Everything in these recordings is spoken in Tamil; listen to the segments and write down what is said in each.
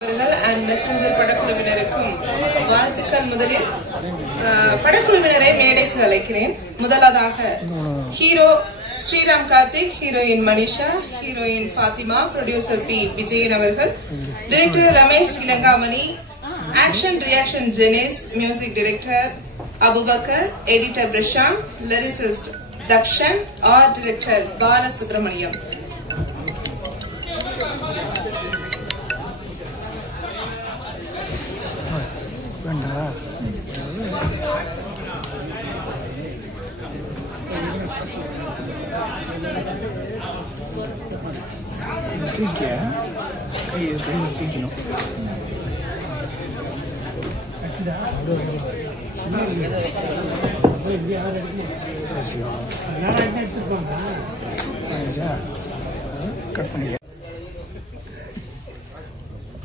and messenger படக்குழுவினருக்கும் வாழ்த்துக்கள். முதலில் படக்குழுவினரை மேடைக்கு அழைக்கிறேன். முதலாவதாக hero Sriram Karthik, heroine Manisha, heroine Fatima, producer P Vijayan அவர்கள், director Ramesh Ilangamani, action reaction Jenesh, music director Abubakkar, editor Prashanth, lyricist Thakshan, art director Balasubramaniam.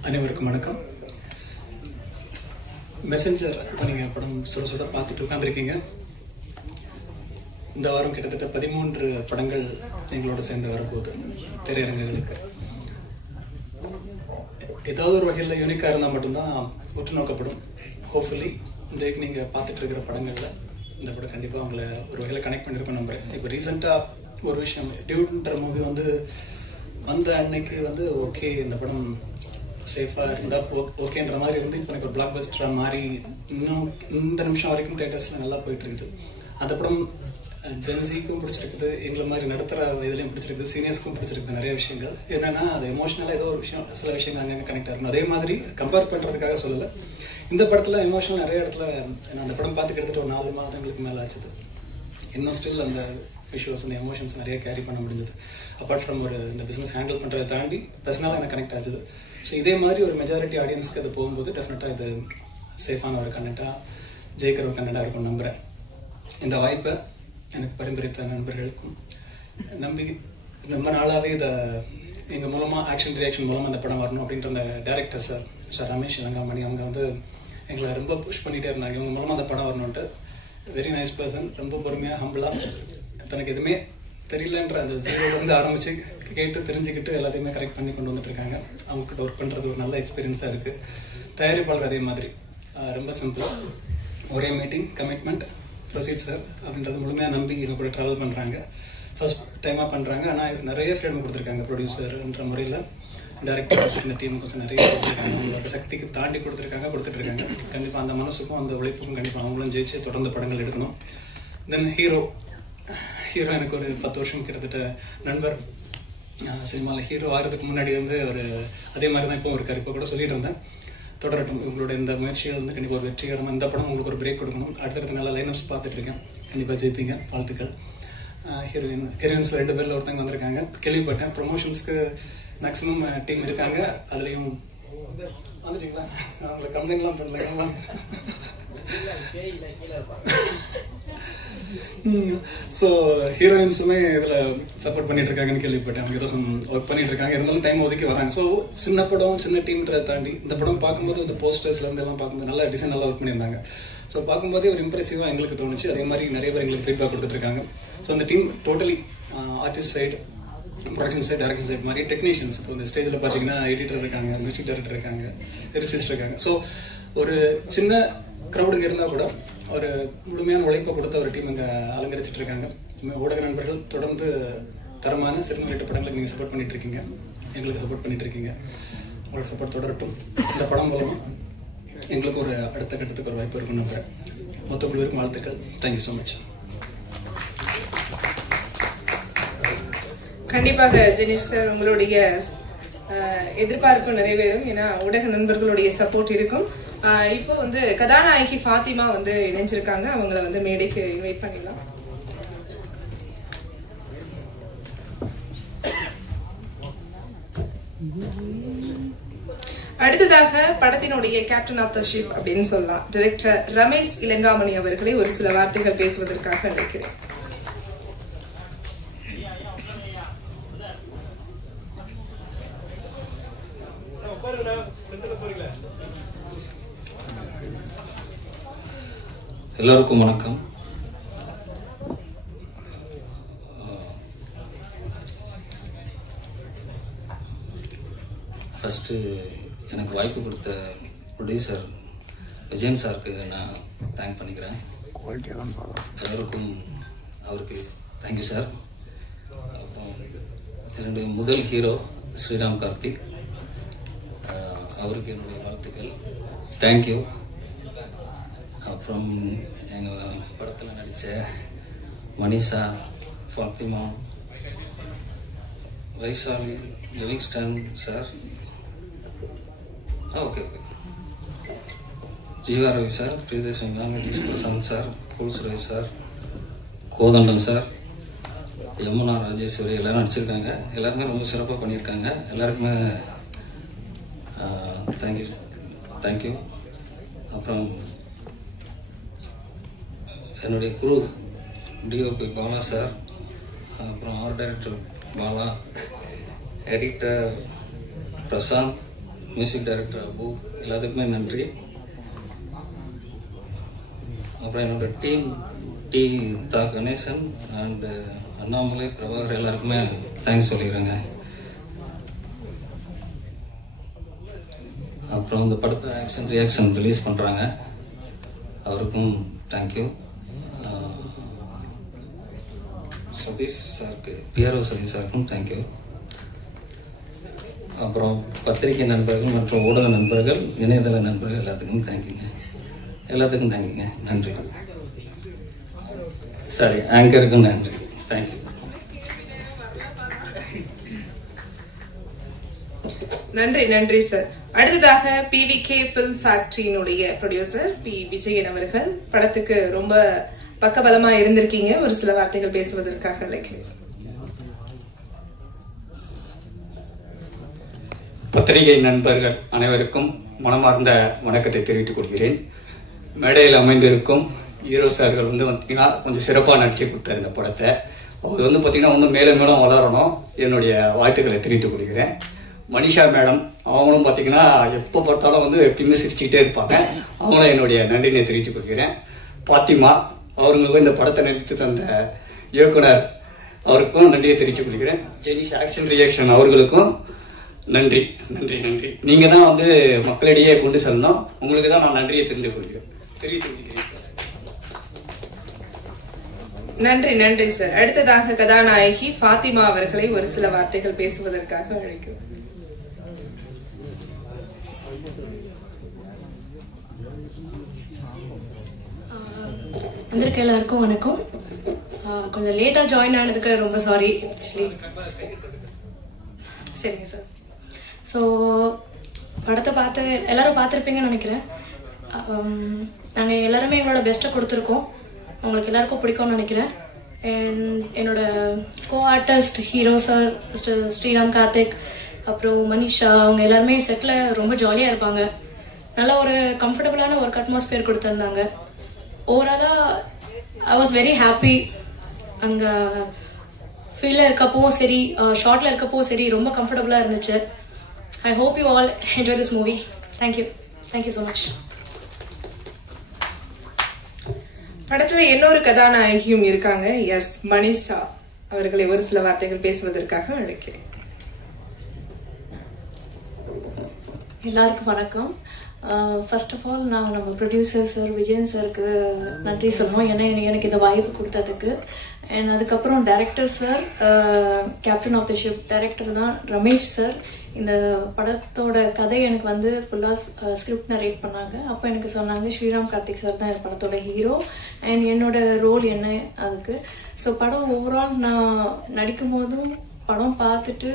அனைவருக்கும் வணக்கம். மெசஞ்சர் இப்போ நீங்கள் படம் சுட சுட பார்த்துட்டு உட்காந்துருக்கீங்க. இந்த வாரம் கிட்டத்தட்ட 13 படங்கள் எங்களோட சேர்ந்து வரப்போகுது திரையரங்குகளுக்கு. ஏதாவது ஒரு வகையில் யூனிக்காக இருந்தால் மட்டும்தான் உற்று நோக்கப்படும். ஹோப்ஃபுல்லி இந்த நீங்கள் பார்த்துட்டு இருக்கிற படங்களில் இந்த படம் கண்டிப்பாக அவங்கள ஒரு வகையில் கனெக்ட் பண்ணியிருக்கோம் நம்புறேன். இப்போ ரீசெண்டாக ஒரு விஷயம், டியூட்ன்ற மூவி வந்த அன்னைக்கு ஓகே இந்த படம் சேஃபாக இருந்தால் ஓகேன்ற மாதிரி இருந்து இப்போ எனக்கு ஒரு பிளாக் பஸ்டராக மாறி இன்னும் இந்த நிமிஷம் வரைக்கும் தேட்டர்ஸில் நல்லா போயிட்டு இருக்குது. அந்த படம் ஜென்சிக்கும் பிடிச்சிருக்குது, எங்களை மாதிரி நடத்துகிற இதுலையும் பிடிச்சிருக்குது, சீனியர்ஸ்க்கும் பிடிச்சிருக்குது. நிறைய விஷயங்கள் என்னன்னா அது எமோஷனலாக ஏதோ ஒரு விஷயம், சில விஷயங்கள் அங்கங்கே கனெக்ட் ஆகணும். அதே மாதிரி கம்பேர் பண்ணுறதுக்காக சொல்லலை. இந்த படத்தில் எமோஷனல் நிறைய இடத்துல அந்த படம் பார்த்து கிட்டத்தட்ட ஒரு 4 மாதங்களுக்கு மேலே ஆச்சுது. இன்னும் ஸ்டில் அந்த விஷுவல்ஸ், அந்த எமோஷன்ஸ் நிறைய கேரி பண்ண முடிஞ்சது. அப்பார்ட் ஃப்ரம் இந்த பிஸ்னஸ் ஹேண்டில் பண்ணுறதை தாண்டி பர்சனலாக எனக்கு கனெக்ட் ஆச்சுது. ஸோ இதே மாதிரி ஒரு மெஜாரிட்டி ஆடியன்ஸ்க்கு அது போகும்போது டெஃபினட்டாக இது சேஃபான ஒரு கண்டென்ட்டாக ஜெயிக்கிற ஒரு கண்டென்ட்டாக இருக்கும் நம்புகிறேன். இந்த வாய்ப்பை எனக்கு பரிந்துரைத்த நண்பர்களுக்கும் நம்பி ரொம்ப நாளாகவே இதை எங்கள் மூலமாக ஆக்ஷன் ரியாக்ஷன் மூலமாக அந்த படம் வரணும் அப்படின்ற அந்த டேரக்டர் சார் ரமேஷ் இளங்காமணி அவங்க எங்களை ரொம்ப புஷ் பண்ணிகிட்டே இருந்தாங்க. இவங்க மூலமாக அந்த படம் வரணுன்ட்டு. வெரி நைஸ் பர்சன், ரொம்ப பொறுமையாக ஹம்பிளாக தனக்கு எதுவுமே தெரியலன்ற அந்த ஜீரோலேருந்து ஆரம்பித்து கேட்டு தெரிஞ்சுக்கிட்டு எல்லாத்தையுமே கரெக்ட் பண்ணி கொண்டு வந்துட்டுருக்காங்க. அவங்ககிட்ட ஒர்க் பண்ணுறது ஒரு நல்ல எக்ஸ்பீரியன்ஸாக இருக்குது. தயாரிப்பாளர் அதே மாதிரி ரொம்ப சிம்பிள், ஒரே மீட்டிங், கமிட்மெண்ட், ப்ரொசீட் சார் அப்படின்றது முழுமையாக நம்பி இவங்க கூட ட்ராவல் பண்ணுறாங்க. ஃபர்ஸ்ட் டைமாக பண்ணுறாங்க. ஆனால் இது நிறைய ஃப்ரீடம் கொடுத்துருக்காங்க. ப்ரொடியூசர்ன்ற முறையில் டேரக்டர் இந்த டீம் கொஞ்சம் நிறைய கொடுத்துருக்காங்க. அவங்களோட சக்திக்கு தாண்டி கொடுத்துட்ருக்காங்க. கண்டிப்பாக அந்த மனசுக்கும் அந்த உழைப்புக்கும் கண்டிப்பாக அவங்களும் ஜெயிச்சு தொடர்ந்து படங்கள் எடுக்கணும். தென் ஹீரோ எனக்கு ஒரு 10 வருஷம் கிட்டத்தட்ட நண்பர். சினிமாவில் ஹீரோ ஆகிறதுக்கு முன்னாடி அவர் அதே மாதிரி தான் இப்போ இருக்கார். இப்போ கூட சொல்லிட்டு இருந்தேன், தொடரட்டும் உங்களோட இந்த முயற்சிகள் கண்டிப்பாக ஒரு வெற்றிகரமாக. இந்த படம் உங்களுக்கு ஒரு பிரேக் கொடுக்கணும். அடுத்தடுத்த நல்ல லைனப்ஸ் பார்த்துட்டு இருக்கேன். கண்டிப்பாக ஜெயிப்பீங்க, வாழ்த்துக்கள். ஹீரோயின்ஸ் 2 பேரில் ஒருத்தங்க வந்திருக்காங்க, கேள்விப்பட்டேன். ப்ரொமோஷன்ஸ்க்கு மேக்ஸிமம் டீம் இருக்காங்க. அதுலேயும் வந்துட்டீங்களா? அவங்களை கம்ப்ளைண்ட்லாம் பண்ணல. ஸோ ஹீரோயின்ஸுமே இதில் சப்போர்ட் பண்ணிட்டு இருக்காங்கன்னு கேள்விப்பட்டேன். அவங்க ஏதோ ஒர்க் பண்ணிட்டு இருக்காங்க, இருந்தாலும் டைம் ஒதுக்கி வராங்க. ஸோ சின்ன படம், சின்ன டீம்ன்றதை தாண்டி இந்த படம் பார்க்கும்போது இந்த போஸ்டர்ஸ்லேருந்து எல்லாம் பார்க்கும்போது நல்லா டிசைன் நல்லா ஒர்க் பண்ணியிருந்தாங்க. ஸோ பார்க்கும்போதே ஒரு இம்ப்ரெசிவாக எங்களுக்கு தோணுச்சு. அதே மாதிரி நிறைய பேர் எங்களுக்கு ஃபீட்பேக் கொடுத்துட்டு இருக்காங்க. ஸோ அந்த team totally artist side, production side, direction side மாதிரி டெக்னீஷியன்ஸ். இப்போ இந்த ஸ்டேஜில் பார்த்தீங்கன்னா எடிட்டர் இருக்காங்க, மியூசிக் டைரக்டர் இருக்காங்க, லிரிசிஸ்ட் இருக்காங்க. ஸோ ஒரு சின்ன க்ரௌடுங்க இருந்தால் கூட ஒரு முழுமையான உழைப்பை கொடுத்த ஒரு டீம் இங்கே அலங்கரிச்சிட்டு இருக்காங்க. ஊடக நண்பர்கள் தொடர்ந்து தரமான சிறுமுறையிட்ட படங்களுக்கு நீங்கள் சப்போர்ட் பண்ணிட்டு இருக்கீங்க, எங்களுக்கு சப்போர்ட் பண்ணிட்டு இருக்கீங்க. உங்களோட சப்போர்ட் தொடரட்டும். இந்த படம் மூலமாக எங்களுக்கு ஒரு அடுத்த கட்டத்துக்கு ஒரு வாய்ப்பு இருக்குன்னு நம்புறேன். மொத்த குழுவிற்கும் வாழ்த்துக்கள். Thank you so much. கண்டிப்பாக ஜெனிஸ் சார், உங்களுடைய எதிர்பார்ப்பு நிறைவேறும். ஏன்னா ஊடக நண்பர்களுடைய சப்போர்ட் இருக்கும். இப்போ கதாநாயகி ஃபாத்திமா இணைஞ்சிருக்காங்க. அவங்கள மேடைக்கு இன்வைட் பண்ணிடலாம். அடுத்ததாக படத்தினுடைய கேப்டன் ஆஃப் த ஷிப் அப்படின்னு சொல்லலாம், டைரக்டர் ரமேஷ் இளங்காமணி அவர்களை ஒரு சில வார்த்தைகள் பேசுவதற்காக அழைக்கிறேன். எல்லாருக்கும் வணக்கம். ஃபஸ்ட்டு எனக்கு வாய்ப்பு கொடுத்த ப்ரொடியூசர் விஜயன் சாருக்கு நான் தேங்க் பண்ணிக்கிறேன். எல்லோருக்கும் அவருக்கு தேங்க்யூ சார். அப்புறம் என்னுடைய முதல் ஹீரோ ஸ்ரீராம் கார்த்திக், அவருக்கு என்னுடைய வாழ்த்துக்கள், தேங்க்யூ. அப்புறம் எங்கள் படத்தில் நடித்த Manisha, Fatima, Vaishali, Livingston sir, okay Jeeva Ravi sir, Priyadarshan ma'am, Nitish Prasanth sir, Kulsuresh sir, Kothandam sir, Yamuna, Rajeswari எல்லோரும் நடிச்சிருக்காங்க. எல்லாருமே ரொம்ப சிறப்பாக பண்ணியிருக்காங்க. எல்லாருக்குமே தேங்க்யூ. அப்புறம் என்னுடைய குரு டிஓபி பாலா சார், அப்புறம் art director Bala, editor Prashanth, music director Abu, எல்லாத்துக்குமே நன்றி. அப்புறம் என்னோட டீம் தா கணேசன் அண்டு அண்ணாமலை, பிரபாகர் எல்லாருக்குமே தேங்க்ஸ் சொல்லிக்கிறேங்க. அப்புறம் இந்த படத்தை ஆக்ஷன் ரியாக்ஷன் ரிலீஸ் பண்ணுறாங்க, அவருக்கும் தேங்க்யூ. சதீஷ் சாருக்கு, பிஆர்ஓ சதீஷ் சாருக்கும் தேங்க்யூ. அப்புறம் பத்திரிகை நண்பர்கள் மற்றும் ஊடக நண்பர்கள், இணையதள நண்பர்கள் எல்லாத்துக்கும் தேங்க்யூங்க. நன்றி. சரி, ஆங்கருக்கும் நன்றி, தேங்க்யூ. நன்றி சார். அடுத்ததாக PVK ஃபிலிம் ஃபேக்டரியினுடைய ப்ரொடியூசர் பி விஜயன் அவர்கள், படத்துக்கு ரொம்ப பக்கபலமா இருந்திருக்கீங்க, ஒரு சில வார்த்தைகள் பேசுவதற்காக அழைக்கிறேன். பத்திரிகை நண்பர்கள் அனைவருக்கும் மனமார்ந்த வணக்கத்தை தெரிவித்துக் கொள்கிறேன். மேடையில் அமைந்திருக்கும் ஹீரோ சார்கள் பார்த்தீங்கன்னா கொஞ்சம் சிறப்பாக நடிச்சு கொடுத்தாரு இந்த படத்தை. அவர் பார்த்தீங்கன்னா இன்னும் மேலும் மேலும் வளரணும், என்னுடைய வாழ்த்துக்களை தெரிவித்துக் கொள்கிறேன். மனிஷா மேடம் அவங்களும் பார்த்தீங்கன்னா எப்போ பார்த்தாலும் எப்பயுமே சிரிச்சுக்கிட்டே இருப்பாங்க, அவங்களும் என்னுடைய நன்றினை தெரிவித்துக் கொள்கிறேன். பாத்திமா அவர்களுக்கும் இந்த படத்தை நடித்து தந்த இயக்குனர் அவருக்கும் நன்றியை தெரிவித்துக் கொள்கிறேன். ஜெனிஷ் ஆக்ஷன் ரியாக்ஷன் அவர்களுக்கும் நன்றி. நீங்க தான் மக்களிடையே கொண்டு செல்லணும், உங்களுக்கு தான் நான் நன்றியை தெரிவித்துக் கொள்கிறேன். நன்றி சார். அடுத்ததாக கதாநாயகி ஃபாத்திமா அவர்களை ஒரு சில வார்த்தைகள் பேசுவதற்காக அழைக்கிறோம். வந்திருக்க எல்லாருக்கும் வணக்கம். கொஞ்சம் லேட்டா ஜாயின் ஆனதுக்கு ரொம்ப சாரி. சரிங்க சார். ஸோ படத்தை எல்லாரும் பார்த்துருப்பீங்கன்னு நினைக்கிறேன். நாங்கள் எல்லாருமே எங்களோட பெஸ்ட்டை கொடுத்துருக்கோம், உங்களுக்கு எல்லாருக்கும் பிடிக்கும்னு நினைக்கிறேன். அண்ட் என்னோட co artist hero sir mister Sriram Karthik, அப்புறம் மனிஷா, அவங்க எல்லாருமே செட்டில் ரொம்ப ஜாலியாக இருப்பாங்க. நல்ல ஒரு கம்ஃபர்டபுளான ஒர்க் அட்மாஸ்பியர் கொடுத்துருந்தாங்க. ஓவராலாக ஐ வாஸ் வெரி ஹாப்பி. அங்கே ஃபீல்டில் இருக்கப்பவும் சரி, ஷார்ட்ல இருக்கப்பவும் சரி, ரொம்ப கம்ஃபர்டபுளாக இருந்துச்சு. I hope you all enjoy this movie. Thank you so much. படத்துல இன்னொரு கதாநாயகியும் இருக்காங்க, எஸ் மனிஷா அவர்களை ஒரு சில வார்த்தைகள் பேசுவதற்காக அழைக்கிறேன். எல்லாருக்கும் வணக்கம். ஃபர்ஸ்ட் ஆஃப் ஆல் நான் நம்ம ப்ரொடியூசர் சார் விஜயன் சாருக்கு நன்றி சொல்லுவோம், ஏன்னா எனக்கு இந்த வாய்ப்பு கொடுத்ததுக்கு. அண்ட் அதுக்கப்புறம் director sir, captain of the ship director தான் ரமேஷ் சார். இந்த படத்தோட கதை எனக்கு ஃபுல்லாக ஸ்கிரிப்ட் நரேட் பண்ணாங்க. அப்போ எனக்கு சொன்னாங்க ஸ்ரீராம் கார்த்திக் சார் தான் இந்த படத்தோட ஹீரோ அண்ட் என்னோட ரோல் என்ன அதுக்கு. ஸோ படம் ஓவரால் நான் நடிக்கும் போதும் படம் பார்த்துட்டு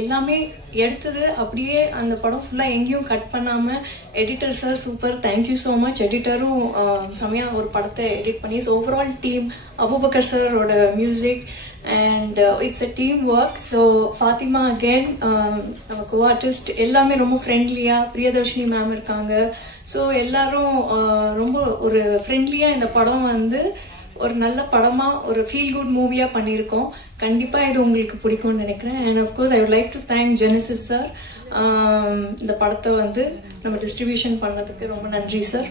எல்லாமே எடுத்தது அப்படியே அந்த படம் ஃபுல்லாக எங்கேயும் கட் பண்ணாமல் editor sir super, thank you so much. எடிட்டரும் செமையாக ஒரு படத்தை எடிட் பண்ணி. ஸோ ஓவரால் டீம், அபுபக்கர் சாரோட music and it's a team work. So Fatima again நம்ம கோ ஆர்டிஸ்ட் எல்லாமே ரொம்ப ஃப்ரெண்ட்லியாக, பிரியதர்ஷினி மேம் இருக்காங்க. ஸோ எல்லாரும் ரொம்ப ஒரு ஃப்ரெண்ட்லியாக இந்த படம் ஒரு நல்ல படமா, ஒரு ஃபீல் குட் மூவியா பண்ணியிருக்கோம். கண்டிப்பா இது உங்களுக்கு பிடிக்கும்னு நினைக்கிறேன். And of course I would like to thank Genesis sir. இந்த படத்தை நம்ம டிஸ்ட்ரிபியூஷன் பண்ணதுக்கு ரொம்ப நன்றி சார்.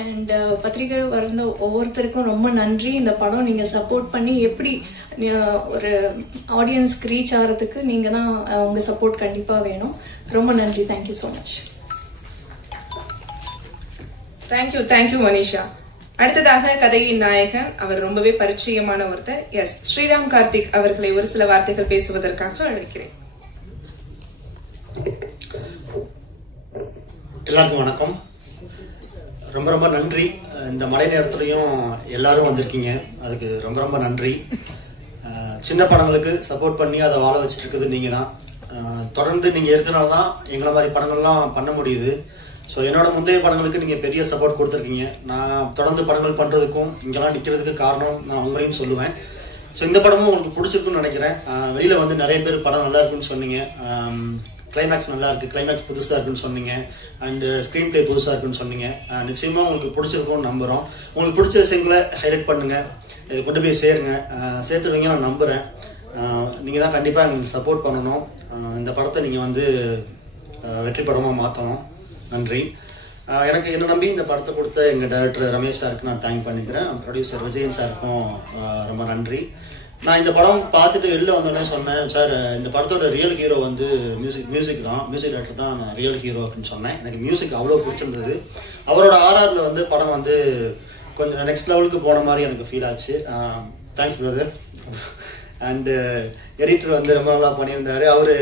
அண்ட் பத்திரிகை வந்த ஒவ்வொருத்தருக்கும் ரொம்ப நன்றி. இந்த படம் நீங்க சப்போர்ட் பண்ணி எப்படி ஒரு ஆடியன்ஸ்க்கு ரீச் ஆகிறதுக்கு நீங்க தான் உங்க சப்போர்ட் கண்டிப்பா வேணும். ரொம்ப நன்றி. Thank you so much. Thank you Manisha. அடுத்ததாக கதையின் நாயகன், அவர் ரொம்பவே பரிச்சயமான ஒருத்தர், எஸ் ஸ்ரீராம் கார்த்திக் அவர்களை ஒரு சில வார்த்தைகள் பேசுவதற்காக அழைக்கிறேன். எல்லாருக்கும் வணக்கம். ரொம்ப ரொம்ப நன்றி. இந்த மழை நேரத்துலையும் எல்லாரும் வந்திருக்கீங்க, அதுக்கு ரொம்ப ரொம்ப நன்றி. சின்ன படங்களுக்கு சப்போர்ட் பண்ணி அதை வாழ வச்சுட்டு இருக்குது நீங்க தான். தொடர்ந்து நீங்க இருக்கிறனால தான் எங்களை மாதிரி படங்கள்லாம் பண்ண முடியுது. ஸோ என்னோட முந்தைய படங்களுக்கு நீங்க பெரிய சப்போர்ட் கொடுத்துருக்கீங்க. நான் தொடர்ந்து படங்கள் பண்றதுக்கும் இங்கெல்லாம் நிற்கிறதுக்கு காரணம் நான் உங்களையும் சொல்லுவேன். ஸோ இந்த படமும் உங்களுக்கு பிடிச்சிருக்குன்னு நினைக்கிறேன். வெளியில வந்து நிறைய பேர் படம் நல்லா இருக்குன்னு சொன்னீங்க, கிளைமேக்ஸ் நல்லா இருக்கு, கிளைமேக்ஸ் புதுசா இருக்குன்னு சொன்னீங்க, அண்ட் ஸ்கிரீன் பிளே புதுசா இருக்குன்னு சொன்னீங்க. நிச்சயமா உங்களுக்கு பிடிச்சிருக்கும்னு நம்புறோம். உங்களுக்கு பிடிச்ச விஷயங்களை ஹைலைட் பண்ணுங்க, இதை கொண்டு போய் சேருங்க, சேர்த்துருவீங்க நான் நம்புறேன். நீங்க தான் கண்டிப்பா எங்களுக்கு சப்போர்ட் பண்ணணும். இந்த படத்தை நீங்க வந்து வெற்றி படமா மாற்றணும். நன்றி. எனக்கு என்ன நம்பி இந்த படத்தை கொடுத்த எங்கள் டைரக்டர் ரமேஷ் சாருக்கு நான் தேங்க் பண்ணிக்கிறேன். ப்ரொடியூசர் விஜயன் சாருக்கும் ரொம்ப நன்றி. நான் இந்த படம் பார்த்துட்டு வெளில வந்தோடனே சொன்னேன், சார் இந்த படத்தோட ரியல் ஹீரோ வந்து மியூசிக் டைரக்டர் தான் நான் ரியல் ஹீரோ அப்படின்னு சொன்னேன். எனக்கு மியூசிக் அவ்வளோ பிடிச்சிருந்தது. அவரோட ஆர்ஆர்ல வந்து படம் வந்து கொஞ்சம் நெக்ஸ்ட் லெவலுக்கு போன மாதிரி எனக்கு ஃபீல் ஆச்சு. Thanks brother. அண்டு எடிட்டர் வந்து ரொம்ப நல்லா பண்ணியிருந்தாரு. அவரு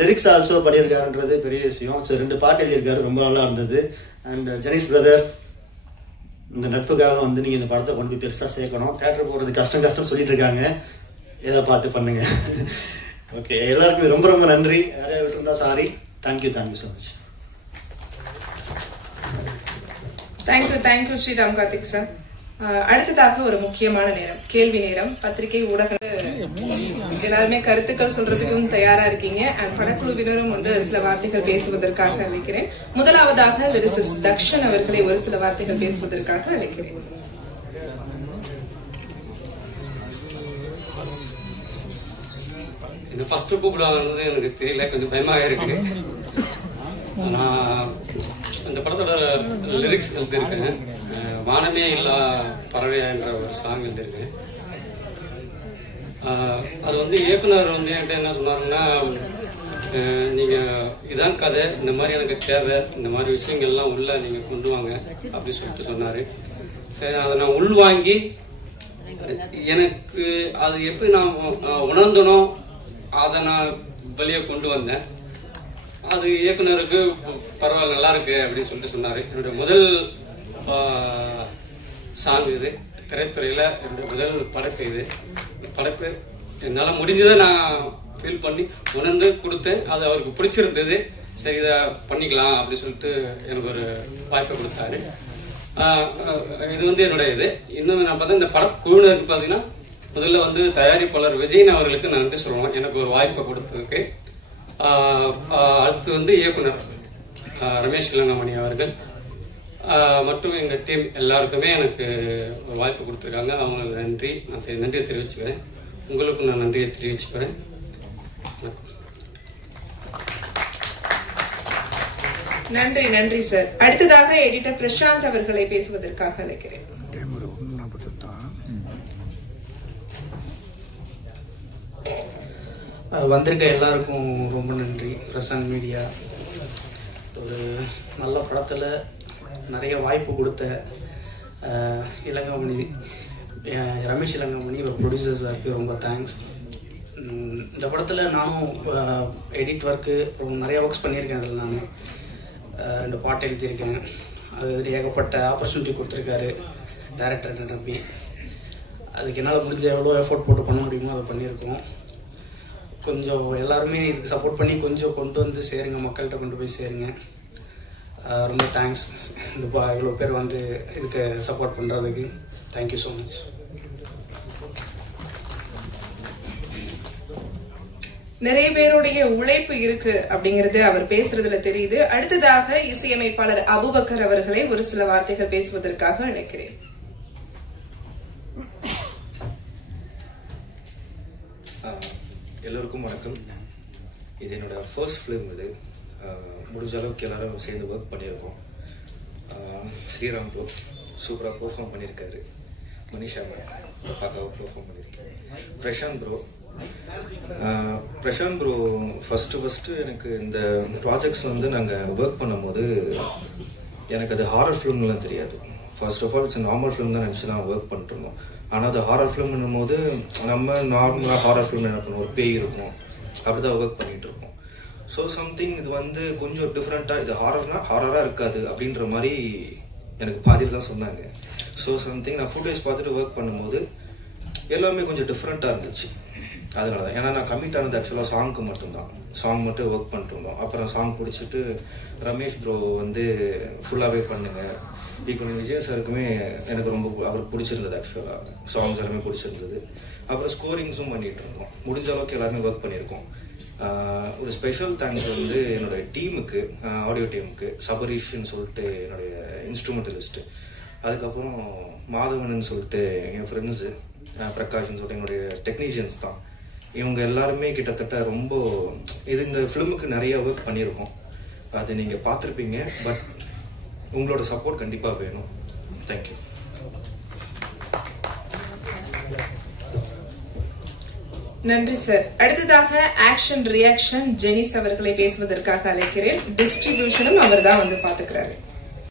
லிரிக்ஸ் ஆல்சோ பண்ணியிருக்காருன்றது பெரிய விஷயம். ஸோ 2 பாட்டு எழுதியிருக்காரு, ரொம்ப நல்லா இருந்தது. அண்ட் ஜெனிஸ் பிரதர், இந்த நட்புக்காக வந்து நீங்க இந்த படத்தை கொண்டு போய் பெருசா சேர்க்கணும். தியேட்டர் போறது கஷ்டம் சொல்லிட்டு இருக்காங்க, ஏதோ பார்த்து பண்ணுங்க. ஓகே, எல்லாருக்குமே ரொம்ப ரொம்ப நன்றி. யாரையா விட்டு இருந்தா sorry. Thank you so much. Thank you Sriram Karthik sir. அடுத்ததாக ஒரு முக்கியமான நேரம், கேள்வி நேரம். பத்திரிகை ஊடக எல்லாருமே கருத்துக்கள் சொல்றதுக்கும் தயாரா இருக்கீங்க. அண்ட் படக்குழுவினரும் வந்து சில வார்த்தைகள் பேசுவதற்காக அழைக்கிறேன். முதலாவதாக லிரிசிஸ்ட் தக்ஷன் அவர்களை ஒரு சில வார்த்தைகள் பேசுவதற்காக அழைக்கிறேன். இந்த ஃபர்ஸ்ட் கூப்பிடாது எனக்கு தெரியல, கொஞ்சம் பயமாக இருக்கு. நான் இந்த படத்தோட லிரிக்ஸ் எழுதியிருக்கேன். வானமே இல்லா பறவை என்ற ஒரு சாங் எழுதியிருக்கேன். அது வந்து இயக்குனர் வந்து என்கிட்ட என்ன சொன்னாருன்னா, நீங்க இதான் கதை, இந்த மாதிரி எனக்கு தேவை, இந்த மாதிரி விஷயங்கள்லாம் உள்ள நீங்க கொண்டு வாங்க அப்படின்னு சொல்லிட்டு சொன்னாரு. சரி, அதை நான் உள்வாங்கி எனக்கு அது எப்படி நான் உணர்ந்தனோ அதை நான் வெளியே கொண்டு வந்தேன். அது இயக்குனருக்கு பரவாயில்ல, நல்லா இருக்கு அப்படின்னு சொல்லிட்டு சொன்னாரு. என்னுடைய முதல் சாங் இது, திரைத்துறையில என்னுடைய முதல் படைப்பு இது. படைப்பு என்னால் முடிஞ்சதை நான் ஃபீல் பண்ணி உணர்ந்து கொடுத்தேன். அது அவருக்கு பிடிச்சிருந்தது. சரி, இதை பண்ணிக்கலாம் அப்படின்னு சொல்லிட்டு எனக்கு ஒரு வாய்ப்பை கொடுத்தாரு. இது வந்து என்னுடைய இது. இன்னும் நான் பார்த்தா இந்த படக்குழுவினருக்கு பார்த்தீங்கன்னா, முதல்ல வந்து தயாரிப்பாளர் விஜயன் அவர்களுக்கு நான் நன்றி சொல்லுவேன், எனக்கு ஒரு வாய்ப்பை கொடுத்ததுக்கு. அடுத்து வந்து இயக்குனர் ரமேஷ் இளங்கமணி அவர்கள் மற்றும் எங்கள் டீம் எல்லாருக்குமே எனக்கு ஒரு வாய்ப்பு கொடுத்துருக்காங்க. அவங்களுக்கு நன்றி, நான் நன்றியை தெரிவிச்சுக்கிறேன். உங்களுக்கும் நான் நன்றியை தெரிவிச்சுக்கிறேன். நன்றி சார். அடுத்ததாக எடிட்டர் பிரசாந்த் அவர்களை பேசுவதற்காக அழைக்கிறேன். வந்திருக்க எல்லாருக்கும் ரொம்ப நன்றி. பிரசாந்த் மீடியா ஒரு நல்ல படத்தில் நிறைய வாய்ப்பு கொடுத்த இளங்கமணி, ரமேஷ் இளங்கமணி ஒரு ப்ரொடியூசர் சாருக்கு ரொம்ப தேங்க்ஸ். இந்த படத்தில் நானும் எடிட் ஒர்க்கு அப்புறம் நிறைய ஒர்க்ஸ் பண்ணியிருக்கேன். அதில் நான் 2 பாட்டு எழுதியிருக்கேன். அது ஏகப்பட்ட ஆப்பர்ச்சுனிட்டி கொடுத்துருக்காரு டைரக்டர் நம்பி. அதுக்கு என்னால் முடிஞ்ச எவ்வளோ எஃபோர்ட் போட்டு பண்ண முடியுமோ அதை பண்ணியிருக்கோம். கொஞ்சம் எல்லாருமே இதுக்கு சப்போர்ட் பண்ணி கொஞ்சம் கொண்டு வந்து சேருங்க, மக்கள்கிட்ட கொண்டு போய் சேருங்க. ரொம்ப தேங்க்ஸ் இந்த இவ்வளோ பேர் வந்து இதுக்கு சப்போர்ட் பண்ணுறதுக்கு. Thank you so much. நிறைய பேருடைய உழைப்பு இருக்கு அப்படிங்கறது அவர் பேசுறதுல தெரியுது. அடுத்ததாக இசையமைப்பாளர் அபுபக்கர் அவர்களை ஒரு சில வார்த்தைகள் பேசுவதற்காக அழைக்கிறேன். எல்லோருக்கும் வணக்கம். இது என்னோட ஃபர்ஸ்ட் ஃபிலிம். இது முடிஞ்ச அளவுக்கு எல்லாரும் சேர்ந்து ஒர்க் பண்ணியிருக்கோம். ஸ்ரீராம் ப்ரோ சூப்பராக பெர்ஃபார்ம் பண்ணியிருக்காரு. மனிஷா பார்க்க பெர்ஃபார்ம் பண்ணியிருக்கேன். பிரசாந்த் ப்ரோ ஃபஸ்ட்டு எனக்கு இந்த ப்ராஜெக்ட்ஸ் வந்து நாங்கள் ஒர்க் பண்ணும்போது எனக்கு அது ஹாரர் ஃபிலிம்லாம் தெரியாது. First of all it's normal film தான் நினச்சி நான் ஒர்க் பண்ணிட்டுருந்தோம். ஆனால் அது ஹாரர் ஃபிலிம்னும் போது நம்ம நார்மலாக ஹாரர் ஃபிலிம் என்ன பண்ணுவோம், ஒரு பேய் இருக்கும், அப்படி தான் ஒர்க் பண்ணிகிட்டு இருக்கோம். ஸோ சம்திங் இது வந்து கொஞ்சம் டிஃப்ரெண்ட்டாக, இது ஹாரராக இருக்காது அப்படின்ற மாதிரி எனக்கு பாதியில் தான் சொன்னாங்க. ஸோ சம்திங் நான் ஃபுட்டேஜ் பார்த்துட்டு ஒர்க் பண்ணும்போது எல்லாமே கொஞ்சம் டிஃப்ரெண்ட்டாக இருந்துச்சு. அதனால தான், ஏன்னா நான் கமிட் ஆனது ஆக்சுவலாக சாங்க்கு மட்டும்தான், சாங் மட்டும் ஒர்க் பண்ணிட்டு இருந்தோம். அப்புறம் சாங் பிடிச்சிட்டு ரமேஷ் ப்ரோ வந்து ஃபுல்லாகவே பண்ணுங்க. ஈக்குவல் விஜய் சாருக்குமே எனக்கு ரொம்ப அவருக்கு பிடிச்சிருந்தது, ஆக்சுவலாக சாங்ஸ் எல்லாமே பிடிச்சிருந்தது. அப்புறம் ஸ்கோரிங்ஸும் பண்ணிகிட்டு இருந்தோம். முடிஞ்ச அளவுக்கு எல்லாருமே ஒர்க் பண்ணியிருக்கோம். ஒரு ஸ்பெஷல் தேங்க்ஸ் வந்து என்னுடைய டீமுக்கு, ஆடியோ டீமுக்கு, சபரீஷ்ன்னு சொல்லிட்டு என்னுடைய இன்ஸ்ட்ருமெண்டலிஸ்ட்டு, அதுக்கப்புறம் மாதவன் சொல்லிட்டு என் ஃப்ரெண்ட்ஸு, பிரகாஷ்ன்னு சொல்லிட்டு என்னுடைய டெக்னீஷியன்ஸ் தான். இவங்க எல்லாருமே கிட்டத்தட்ட ரொம்ப இது இந்த ஃபிலிமுக்கு நிறைய ஒர்க் பண்ணியிருக்கோம். அது நீங்கள் பார்த்துருப்பீங்க. பட் உங்களோட சப்போர்ட் கண்டிப்பாக வேணும். தேங்க்யூ. நன்றி சார். அடுத்ததாக ஆக்ஷன் ரியாக்ஷன் ஜெனிஸ் அவர்களை பேசுவதற்காக அழைக்கிறேன். டிஸ்ட்ரிபியூஷனும் அவர் தான் வந்து பாத்துக்கிறாரு.